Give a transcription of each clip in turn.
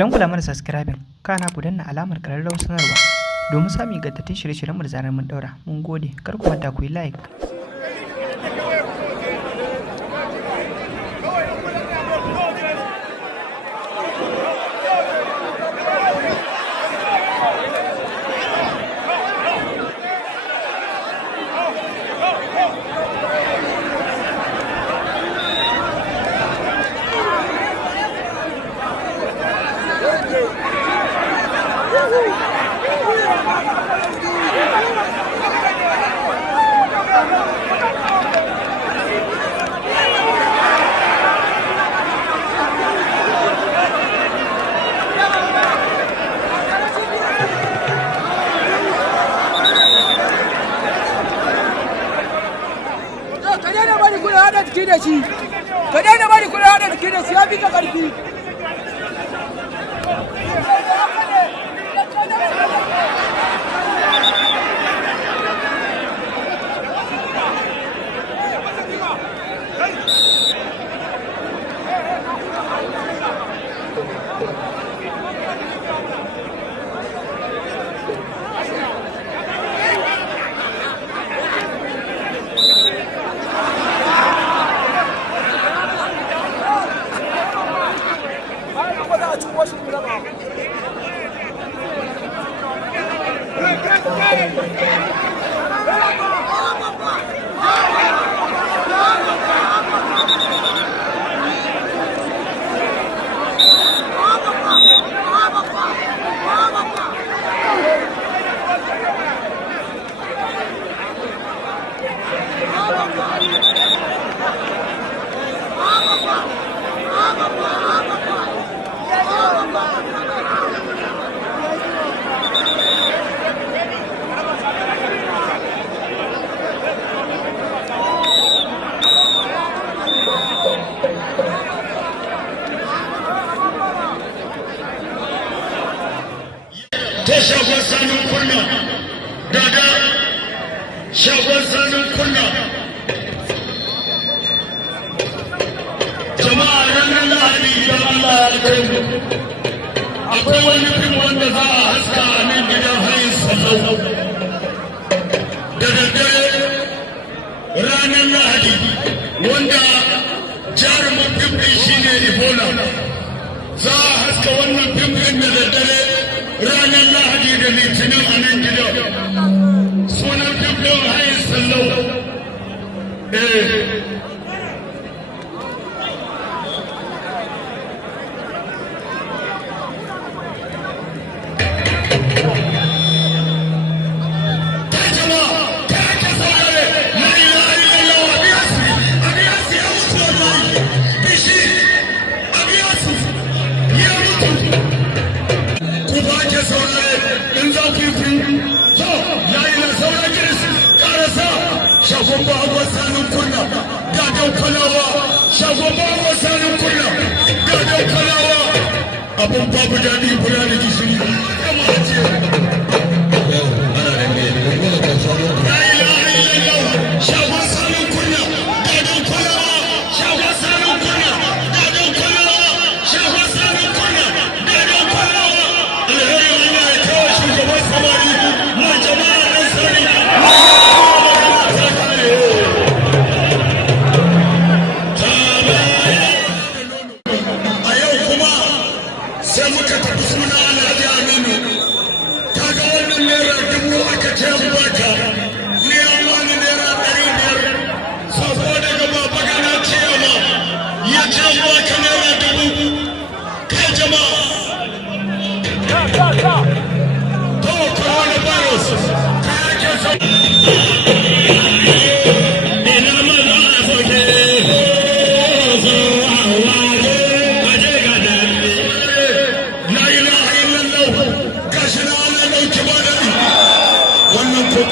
Ku kula mana subscribing, kana ku danna alamar ƙararrawar sanarwa domin samun ingantattun shirye-shiryenmu da zarar mun daura. Mun gode, kar ku manta ku yi like. Ka daina bari kuna hada jiki da shi ya fi ka ƙarfi. shagon sanin kunna daga shagon sanin kunna jama'a ranar lahadi da Allah ya kai mu akwai wani fim wanda za a haska a nan gidan hayin sallau da daddare ranar lahadi wanda jarumin fim ɗin shine Ebola za a haska wannan fim ɗin da daddare ranar lahadi da litinin a nan gida sunan fim ɗin hayin sallau shagon ba a sanin kunna gadon kwalawa shagon ba a sanin kunna gadon kwalawa abin babu daɗi kula da gishiri kama hace shagon sanin kunna gadon kwalawa shagon sanin kunna gadon kwalawa shagon sanin kunna gadon kwalawa alheri Allah ya kawo shugaban samari na jama'a ɗan sani sai muka tafi suna Alhaji Aminu kaga wannan naira 1000 aka ce baka ni an wani naira 500 sako daga baba gana ciyama ya ce baka naira 1000 kai jama'a to coronavirus ka ake so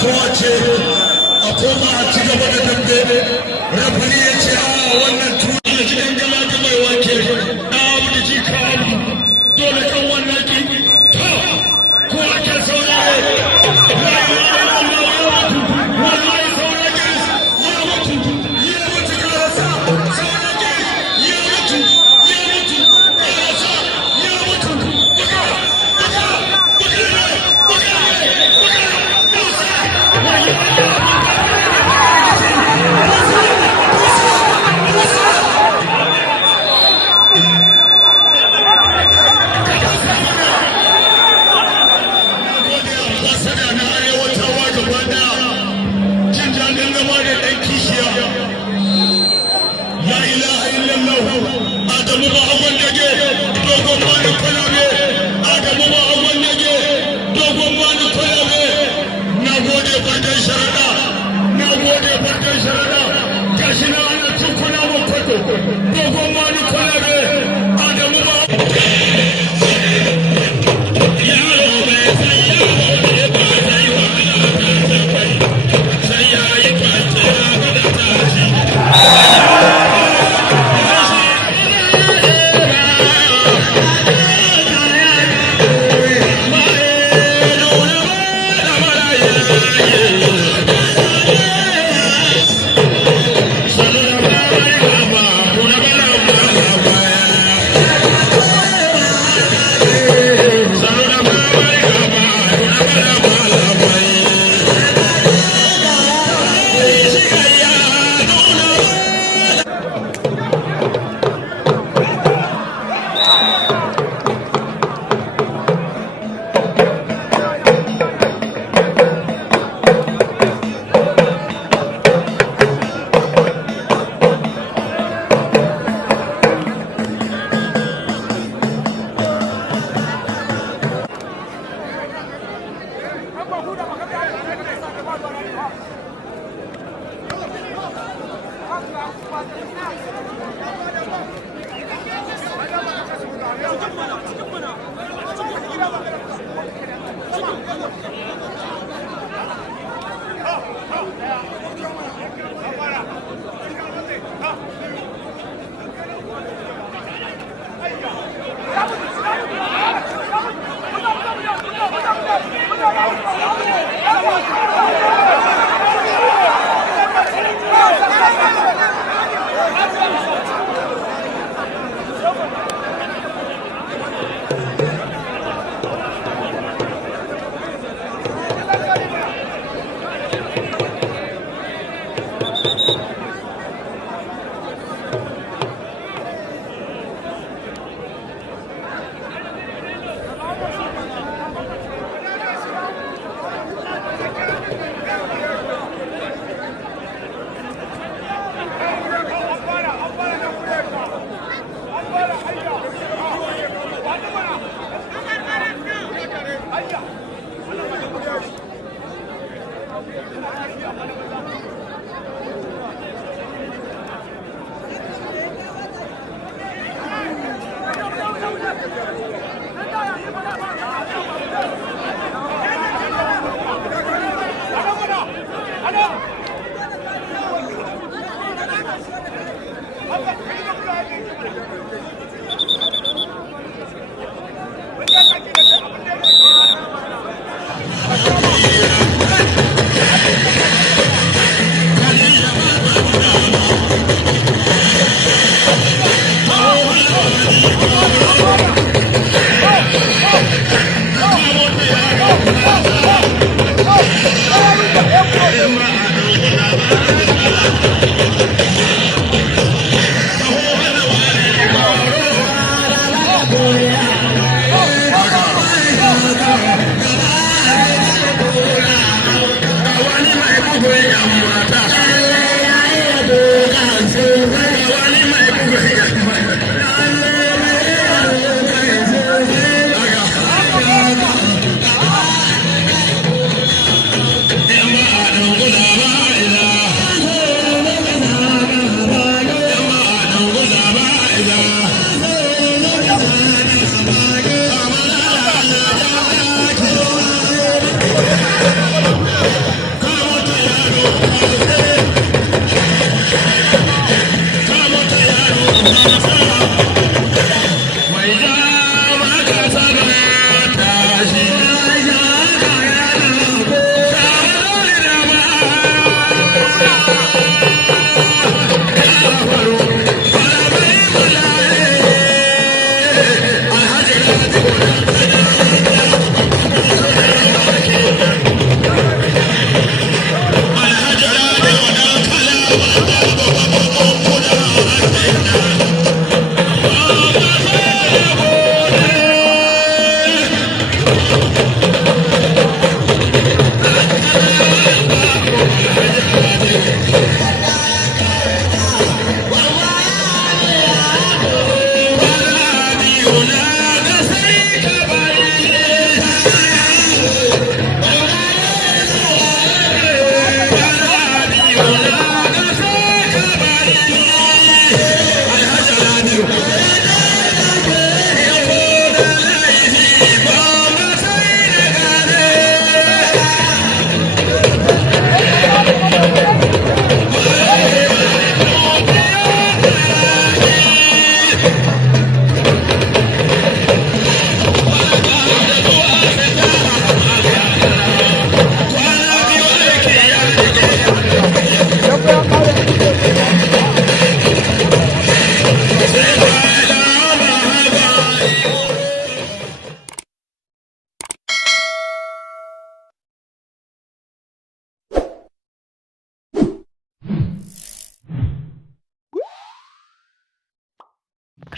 kowa ce a koma a ci gaba da dambe rafani ya ce a wannan tuwa da cikin gama ta mai wake na abu da ji kawo dole kan wannan ki ta ko ake saurare wallahi saurare ya mutu karasa saurare ya mutu karasa ya mutu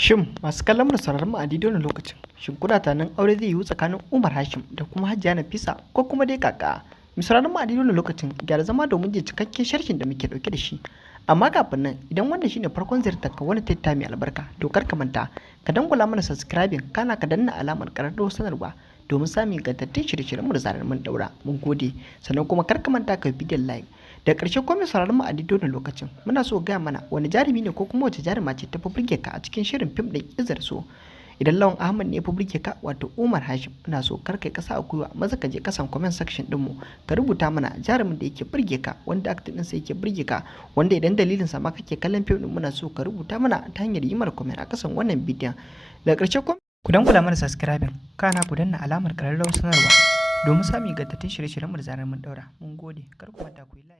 Shin masu kallon mu da sauraron mu a daidai wannan lokacin, shin kuna tunanin aure zai yiwu tsakanin Umar Hashim da kuma Hajiya Nafisa ko kuma dai kaka? Mu sauraron mu a daidai wannan lokacin, gyara zama domin jin cikakken sharhin da muke dauke da shi. Amma kafin nan, idan wannan shine farkon ziyartar ka wani taita mai albarka, to kar ka manta ka dangula mana subscribing kana ka danna alamar ƙararrawar sanarwa domin samun ingantattun shirye-shiryen mu da zarar mun daura. Mun gode. Sannan kuma kar ka manta ka bidiyon like Da ƙarshe kuma sauraron mu a daidai lokacin muna so gaya mana wani jarumi ne ko kuma wace jaruma ce ta fi burge ka a cikin shirin fim ɗin Izar So. Idan Lawan Ahmad ne ya fi burge ka wato Umar Hashim, ina so kar kai kasa a gwiwa maza ka je kasan comment section din mu ka rubuta mana jarumin da yake burge ka, wanda acting din sa yake burge ka, wanda idan dalilin sa ma kake kallon fim din muna so ka rubuta mana ta hanyar yi mana comment a kasan wannan bidiyon. Daga ƙarshe kuma ku dan kula mana subscribing kana ku danna alamar ƙararrawar sanarwa domin samun ingantattun shirye-shiryen mu da zarar mun daura. Mun gode, kar ku manta ku yi like.